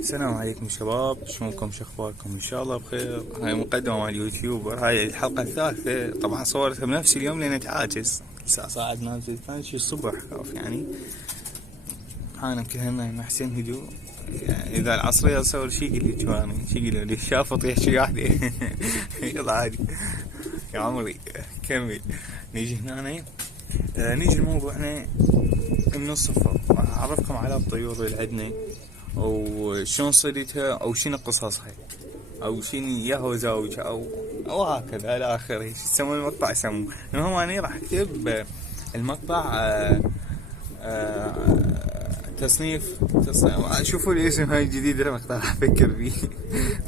السلام عليكم شباب، شلونكم؟ شخباركم؟ ان شاء الله بخير. هاي مقدمة مال اليوتيوبر، هاي الحلقة الثالثة. طبعا صورتها بنفس اليوم لان اتعاجز الساعة صاعد نازل ثاني شي الصبح خاف يعني. انا يمكن هنا احسن هدوء يعني. اذا العصرية اصور شي قل لي جواني، شي قلوا لي شافط يحكي واحدة. يلا عادي يا عمري كمل. نيجي هنا نيجي لموضوعنا من الصفر. راح اعرفكم على الطيور اللي عندنا وشون صيدتها او شنو قصصها او شنو ياهو زوجها او هكذا الى اخره. شو يسمون المقطع يسموه. المهم انا راح اكتب المقطع تصنيف. شوفوا لي اسم هاي الجديد المقطع راح افكر فيه.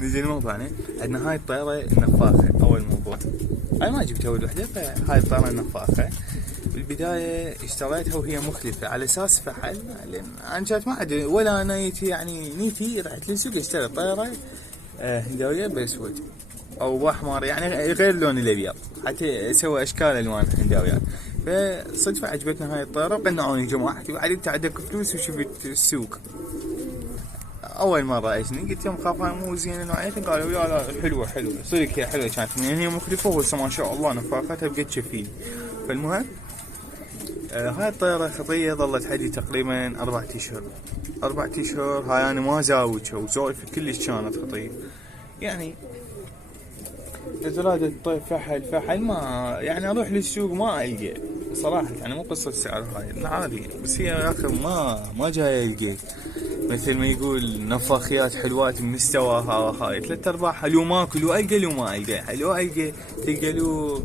نجي الموضوعنا. عندنا هاي الطيرة النفاخة. اول موضوع هاي ما جبتها اول وحدة، فهاي الطيرة النفاخة بالبداية اشتريتها وهي مختلفة على اساس فحل، لان انا كانت ما عندي ولا نيتي يعني نيتي رحت للسوق اشتري طيرة هنداوية باسود او باحمر يعني غير اللون الابيض حتى اسوي اشكال الوان هنداويات. فصدفة عجبتنا هاي الطيرة وقنعوني جماعتي وبعدين انت عندك فلوس وشفت السوق. اول مرة اجني قلت لهم خاف هاي مو زين نوعيتها، قالوا يا لا حلوة صدق هي حلوة كانت يعني هي مختلفة وهسه ما شاء الله نفاختها بقد شفيل. فالمهم هاي الطيارة خطية ظلت حدي تقريبا 4 اشهر. 4 اشهر هاي انا ما زاوجها وزوجها كلش كانت خطية يعني. إذا طيب فحل ما يعني اروح للسوق ما القى صراحة يعني. مو قصة سعر هاي عادي، بس هي يا اخي ما جاي القى مثل ما يقول نفاخيات حلوات مستواها. هاي 3/4 لو ماكل والقى لو ما القى لو القى تلقى له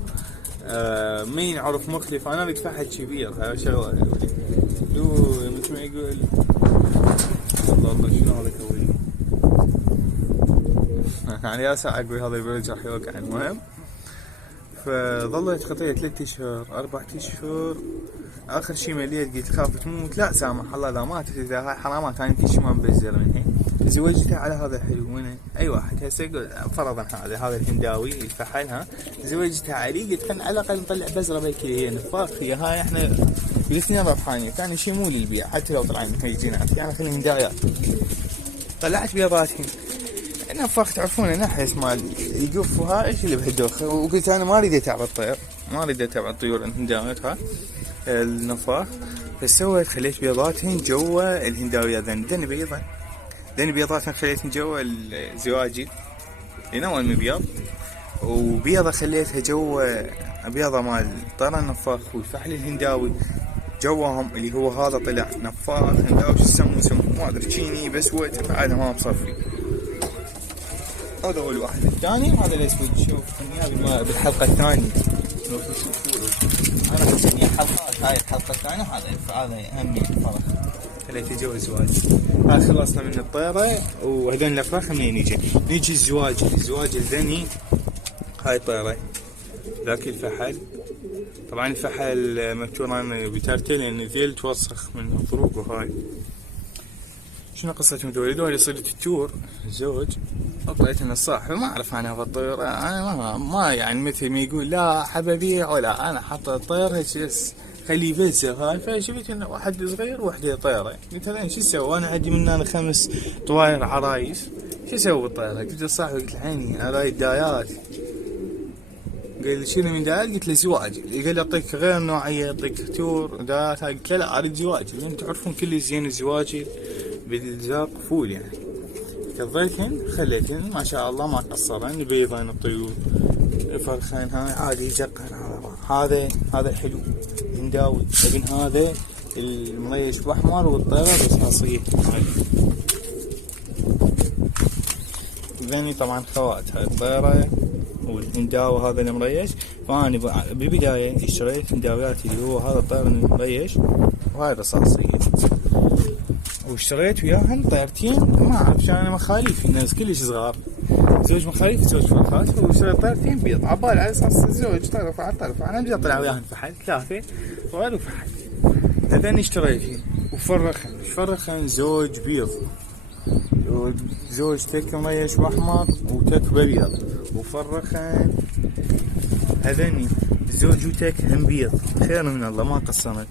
مين يعرف مختلف. انا اريد فحل كبير هاي شغله لو مثل ما يقول الله شنو هذا كوي. يعني يا ساعة اقول هذا البرج راح يوقع. المهم فظلت خطية 3 اشهر 4 اشهر. اخر شي مليت قلت خاف تموت، لا سامح الله اذا ماتت اذا هاي حرامات انا كل شي ما مبزر منها. زوجتها على هذا الحلو منه اي واحد هسه يقول فرضا هذا الهنداوي الفحل ها زوجتها علي. قلت خلنا على الاقل نطلع بزره بلكي هي نفاخ. هي هاي احنا بالاثنين ربحانين كان شي مو للبيع حتى لو طلعنا هيجينات يعني خلي هندايات. طلعت بيضاتهم نفاخ تعرفون نحس مال يقف وها ايش اللي بهالدوخ. وقلت انا ما اريد اتعب الطير، ما اريد اتعب الطيور الهنداويات ها النفاخ. فسويت خليت بيضاتهن جوا الهنداويات. ذن بيضاتهن خليتهن جوا الزواجي هنا اول مبيض، وبيضة خليتها جوا بيضة مال طير النفاخ والفحل الهنداوي جواهم اللي هو هذا طلع نفاخ هنداوي. شو يسموه ما ادري تشيني بس وقت بعدها ما بصفي. هذا اول واحد. الثاني هذا الاسود شوف بالحلقة الثانية انا بسمي حلقات. هاي الحلقة الثانية هذا اهم فرق خليته جو الزواج. هاي خلصنا من الطيرة وهذول الافراخ. منين نيجي الزواج الذني. هاي الطيرة ذاك الفحل. طبعا الفحل مكتوران بترتيل لان ذيل توسخ من الضروب. وهاي شنو قصة متولد يصير التور الزوج اعطيت لنا الصاحب ما اعرف انا هذا الطير. انا ما يعني مثل ما يقول لا حبيبي ولا انا حط الطير هيك خليه يفزر. هاي فشفت انه واحد صغير وحده طيره. قلت له شو اسوي انا عندي من 5 طواير عرايس شو اسوي بالطيره. قلت له صاحبي قلت له عيني انا رايد دايات. قال لي شنو من دايات؟ قلت له زواج. قال لي اعطيك غير نوعيه اعطيك تور دايات. قلت له لا اريد زواج لان تعرفون كل زين الزواج بالزاق فول يعني. كظلتهن خليتهن ما شاء الله ما قصرن بيضين الطيور فرخين. هاي عادي يزقهن هذا الحلو هنداوي. لكن هذا المريش باحمر والطيرة رصاصية. ذني طبعا خوات هاي الطيرة والهنداوي هذا المريش. فاني بالبداية اشتريت هنداويات اللي هو هذا الطير المريش وهاي رصاصية. واشتريت وياهن طيرتين ما اعرف عشان انا مخاليف الناس كلش صغار. زوج مخاليف زوج فرخات. واشتريت طيرتين بيض عبالي على اساس الزوج طرف على طرف. انا بدي اطلع وياهن فحل 3 وغير فحل. هذين اشتريتهم وفرخن زوج بيض زوج تك مريش باحمر وتك ببيض. وفرخن هذني زوج وتك هم بيض. خير من الله ما قصرت.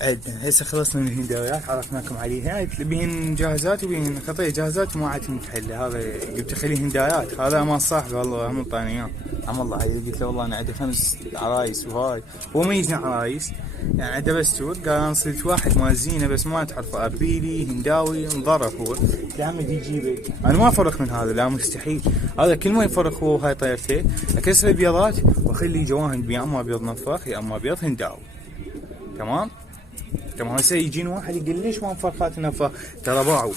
عدنا هسه خلصنا من الهنداويات، عرفناكم عليها. بين جاهزات وبين خطيه جاهزات وما عاد متحله. هذا قلت خليه هندايات، هذا ما صاحبي والله هم طاني اياه. عم الله هاي قلت له والله انا عندي 5 عرايس وهاي، هو ما يجني عرايس يعني عنده بس تور. قال انا صرت واحد ما زينه بس ما تعرفه اربيلي هنداوي مضرب. هو يا عمي يجيبه انا ما افرق من هذا، لا مستحيل. هذا كل ما يفرق هو هاي طيرته اكسر البيضات واخلي جواهن يا اما ابيض نفاخ يا اما ابيض هنداوي. تمام هسه يجين واحد يقول ليش ما مفرخات النفاخ؟ ترى باعوا.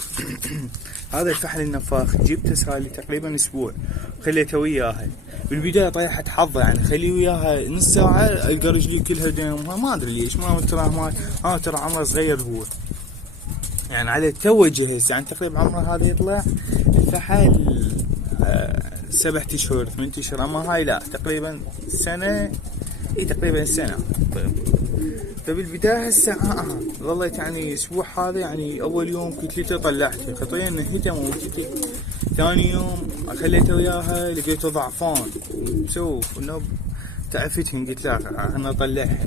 هذا الفحل النفاخ جبته صار لي تقريبا اسبوع، خليته وياها بالبدايه طيحت حظه يعني خليه وياها نص ساعه القى رجلي كلها دم. ما ادري ليش ما ترى عمره صغير هو يعني على تو جهز يعني تقريبا عمره هذا يطلع الفحل 7 اشهر 8 اشهر. اما هاي لا تقريبا سنه، تقريبا سنه. فبالبداية هسه ظليت يعني اسبوع هذا يعني اول يوم كتلته طلعته خطيه نهيته موتته. ثاني يوم خليته وياها لقيته ضعفان سو انه تعفتهن قلت لا انا اطلعها.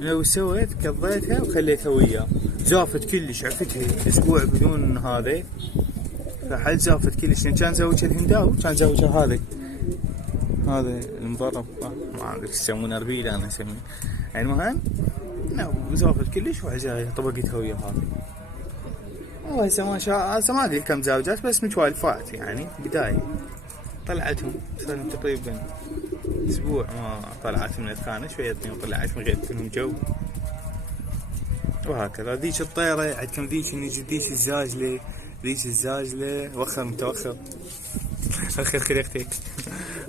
لو سويت كضيتها وخليتها وياه زافت كلش عفتها اسبوع بدون هذا. فحل زافت كلش كان زوجها الهنداوي كان زوجها هذا المضرب ما ادري يسمونه اربيله انا اسميه. المهم زافت كلش وعزايا طبقتها ويا هذا. والله هسه ما ادري كم زوجات بس متوالفات يعني بداية طلعتهم صار تقريبا اسبوع ما طلعت من الثانية شوية اثنين طلعت من غير منهم جو. وهكذا ذيك الطيرة عندكم ذيك الزاجلة وخر متوخر اخر خلقتك.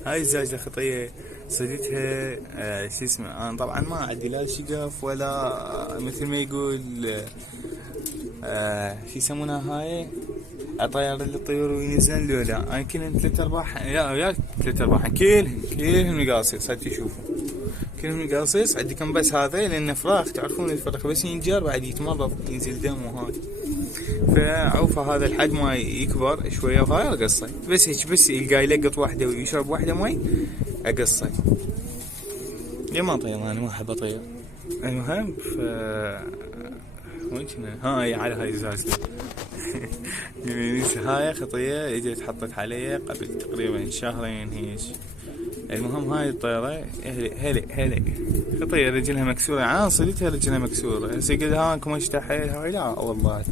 هاي الزاجلة خطية صديتها شو اسمه. انا طبعا ما عندي لا شقف ولا مثل ما يقول شو يسمونها هاي اطير اللي يطير وينزلن له. لا انا كلهم 3/4 لا 3/4 كلهم مقاصيص. هات تشوفوا كلهم مقاصيص. عندي كم بس هذا لانه فراخ تعرفون الفرخ بس ينجر بعد يتمرض ينزل دم وهاي. فعوفه هذا لحد ما يكبر شويه وهاي اقصه بس هيك بس يلقى يلقط واحده ويشرب واحده مي اقصه. يا ما طير انا ما احب اطير. المهم وين هاي على هاي الزازله. هاي خطيه اجت حطت علي قبل تقريبا شهرين هيك. المهم هاي الطيره هلا خطيه رجلها مكسوره. انا صديتها رجلها مكسوره. هسه قلت هاك مشت حيلها لا والله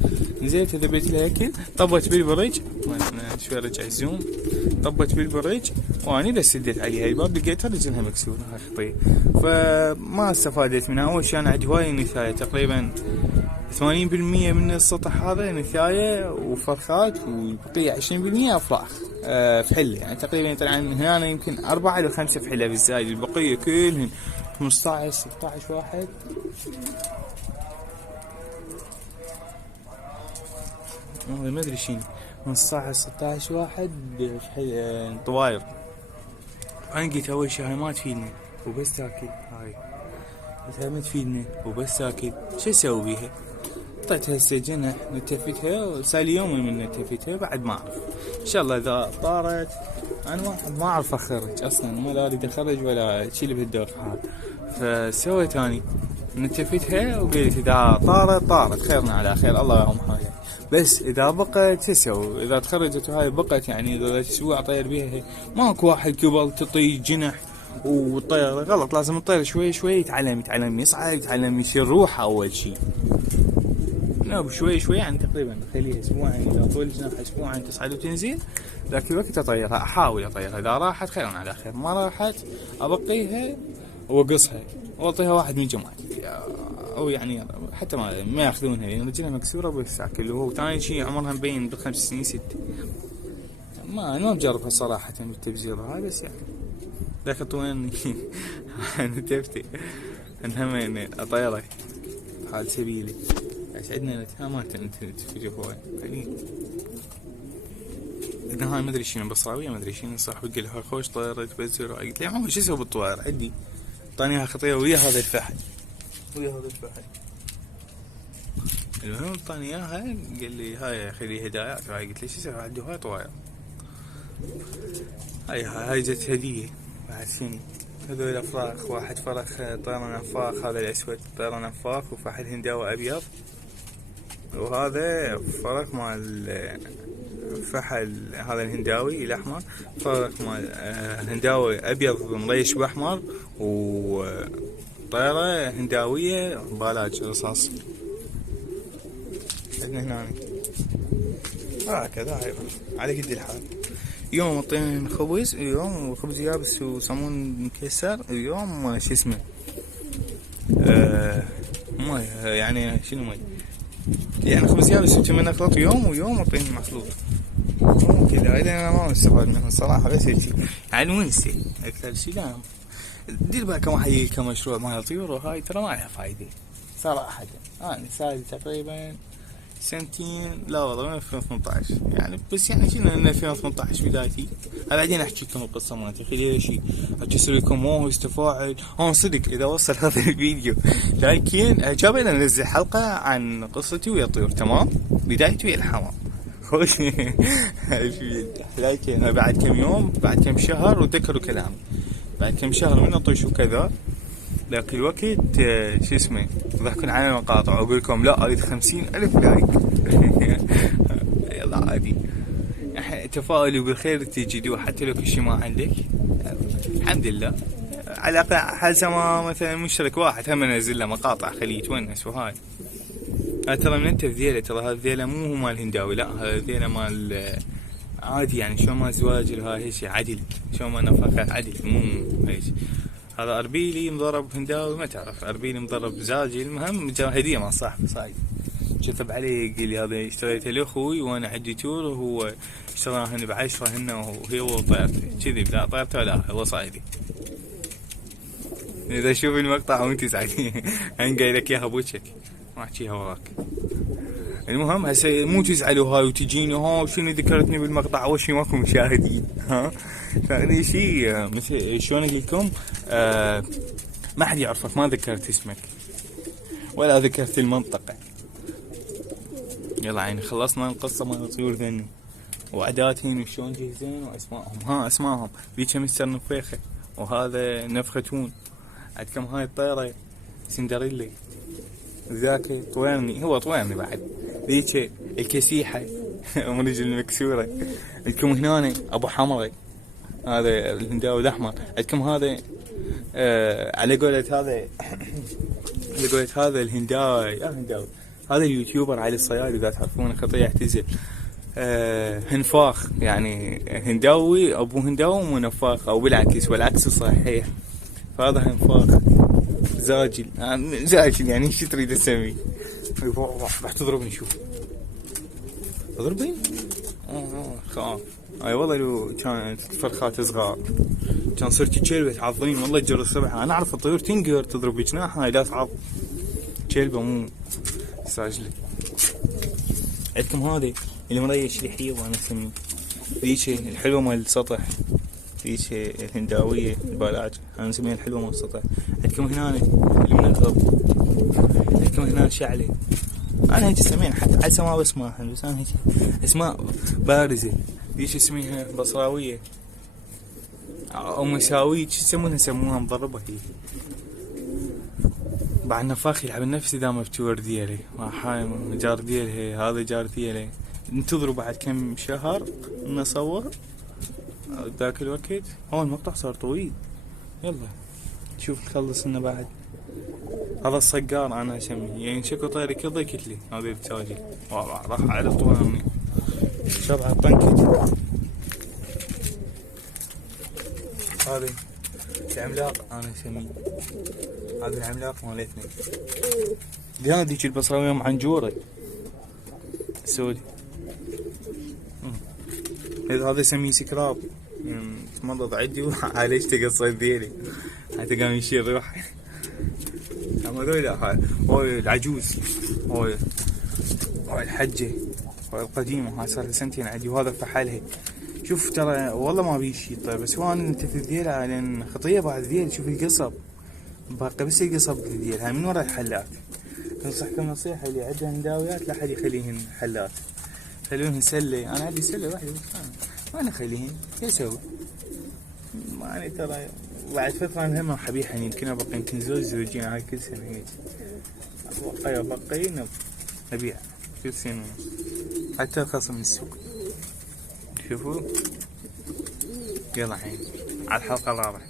نزلت ذبيت لها اكل طبت بالبرج شوي رجع الزوم طبت بالبرج واني بس سديت عليها الباب لقيتها رجلها مكسوره. هاي خطيه فما استفادت منها. اول شيء انا عندي هواي نثايه تقريبا 80% من السطح هذا نثايه وفرخات والبقيه 20% افراخ فحله يعني تقريبا يطلع من هنا يمكن 4 إلى 5 فحله بالزايد. البقيه كلهم 15 16 واحد والله ما ادري شنو 15 16 واحد طواير. انا قلت اول شيء هاي ما تفيدني وبس تاكل. هاي بس هاي ما تفيدني وبس تاكل شو اسوي بيها؟ اعطيتها هسه جنح نتفتها وصار لي يومي من نتفتها بعد ما اعرف ان شاء الله اذا طارت. انا واحد ما اعرف اخرج اصلا ما اريد اخرج ولا شيء بهالدور هذا. فسويت اني نتفتها وقلت اذا طارت خيرنا على خير الله يرحم حالها. بس اذا بقت تسوي اذا تخرجت وهاي بقت يعني اذا اسبوع اطير بيها ماكو واحد قبل تطي جنح والطير غلط. لازم الطير شوي يتعلم يصعد يتعلم يصير روحه اول شيء. شوي يعني تقريبا خليها اسبوعين اذا طول الجناح اسبوعين تصعد وتنزل ذاك الوقت اطيرها. احاول اطيرها اذا راحت خير على خير ما راحت ابقيها واقصها واعطيها واحد من جماعتي او يعني حتى ما ياخذونها لان رجلها مكسوره بس تاكل. وهو ثاني شيء عمرها مبين ب5 سنين 6. ما بجربها صراحه بالتبزير هاي بس يعني ذاك طوين نتفتي انهم اطيره حال سبيلي. بس عندنا ما تفجر هواي قليل. عندنا هاي ما ادري شنو بصراويه ما ادري شنو صح. وقال لها خوش طيره تبزر. قلت له عمو شو اسوي بالطوائر عندي طانيها خطيه ويا هذا الفحل. المهم طاني اياها قال لي هاي خلي هدايات. هاي قلت له شو اسوي عندي هاي طوائر. هاي جت هديه بعد سنه هذول افراخ، واحد فرخ طيران نفاخ، هذا الاسود طيران نفاخ، وفحل هنداوي ابيض، وهذا فرخ مال فحل هذا الهنداوي الاحمر، فرخ مال هنداوي ابيض مريش باحمر، وطيرة هنداوية بالاج رصاص. عندنا هنا هكذا هاي على قد الحال. يوم اعطينا خبز، يوم خبز يابس وصمون مكسر، يوم شو اسمه ماي، يعني شنو ماي، يعني خبز يابس وكم نخلط يوم، ويوم اعطيني مخلوط كذا. انا ما استفاد منه صراحه، بس هيك يعني ونسي اكثر شيء. لا دير بالك واحد يجي كمشروع مال طيور وهاي ترى ما لها فايده صراحه. انا صار تقريبا سنتين، لا والله من 2018 يعني، بس يعني شنو ان 2018 بدايتي. بعدين احكي لكم القصه مالتي، خلي شيء اجسر لكم تفاعل. صدق اذا وصل هذا الفيديو لايكين جابنا ننزل حلقه عن قصتي ويا الطيور، تمام، بدايتي ويا الحمام. خوش لايكين بعد كم يوم، بعد كم شهر، وتذكروا كلامي، بعد كم شهر من اطيش وكذا، ذاك الوقت شو اسمه ضحكون على المقاطع واقول لكم لا اريد 50,000 لايك. يلا عادي، تفاؤلوا بالخير تجدوه حتى لو كل شيء ما عندك. الحمد لله على الاقل حال ما مثلا مشترك واحد هم انزل له مقاطع خليه يتونس. وهاي ترى من انت الذيله، ترى هذا الذيله مو هو مال هنداوي، لا هذا الذيله مال عادي، يعني شو ما زواج هاي شيء عدل، شو ما نفخه عدل، مو ايش. هذا اربيلي مضرب هنداوي، ما تعرف اربيلي مضرب زاجي، المهم هديه مع صاحبي صايد، كتب عليه قال لي هذا اشتريته لاخوي وانا عندي تور، وهو اشتراهن ب10 هن وهي وطيرته كذي، لا طيرته لا هو صايدي. اذا شوف المقطع وانت سعيدين انا قايل لك اياها بوجهك ما احكيها وراك. المهم هسه مو تزعلوا هاي وتجيني ها شنو ذكرتني بالمقطع، اول شيء ماكو مشاهدين، ها ثاني شيء مثل شلون اقول لكم ما حد يعرفك، ما ذكرت اسمك ولا ذكرت المنطقة. يلا عيني خلصنا القصة مال الطيور ذني وعداتهن وشلون جهزين واسمائهم. اسمائهم ذيك مستر نفيخة، وهذا نفختون، عندكم هاي الطيرة سندريلا، ذاك طويرني، هو طويرني بعد، ذيك الكسيحة ام رجل المكسورة. عندكم هنا ابو حمرة هذا الهنداوي الاحمر. عندكم هذا على قولة هذا على قولة هذا الهنداوي هذا اليوتيوبر علي الصيادي اذا تعرفونه، خطيه يعتزل. هنفاخ يعني هنداوي ابو هنداوي منفاخ، او بالعكس والعكس صحيح. فهذا هنفاخ زاجل، زاجل يعني ايش تريد تسميه؟ راح تضربني، شوف اضربني خاف. اي والله لو كانت فرخات صغار كان صرت كلبة تعضين والله تجر الصبح. انا اعرف الطيور تنقر تضرب بجناحها لا تعض، كلبة مو ساجلة. عندكم هذه اللي مريش لحية وانا اسميه، ذيك الحلوة مال السطح، ذيك الهنداوية البالاج انا اسميها الحلوة مال السطح. عندكم هنا المنغب، عندكم هنا شعلة، انا هيك اسميها حتى على سماء بسمعها، بس انا هيك اسماء بارزة. ذيك اسميها بصراوية او مساوية، شو يسمونها مضربة هي. بعد نفاخ يلعب النفس اذا ما بتور ديالي جار ديالي، هذا جار ديالي. انتظروا بعد كم شهر نصور ذاك الوقت. هو المقطع صار طويل، يلا شوف نخلص لنا بعد. هذا الصقار انا اسميه، يعني شكو طيري كذا كتلي هذا التاجي راح على طول شبعه طنكت. هذا العملاق انا اسميه، هذا العملاق مالتنا. لا ذيك البصراوية معنجورة سوري. هذا اسميه سكراب، تمرض عندي وعالجته قصيت ذيلي حتى قام يشيل روحه. اما ذولا هو العجوز، هو الحجة، هو القديمة، هاي صار لي سنتين عندي. وهذا فحلها، شوف ترى والله ما بي شي طيب، بس هو انت في الذيلة لان خطية بعد ذيل. شوف القصب باقي بس القصب في الذيل، هاي من وراء الحلات. انصحكم نصيحة اللي عنده هنداويات لا حد يخليهن حلات، خلوهن سلة. انا عندي سلة واحدة بس ما انا اخليهن يسوي، ما يعني ترى وبعد فترة أنا هم راح أبيعها، يمكن أبقى يمكن زوجين هاي كل سنة هيك. أبقي أبيع كل سنة ونص حتى أرخص من السوق. شوفوا يلا الحين على الحلقة الرابعة.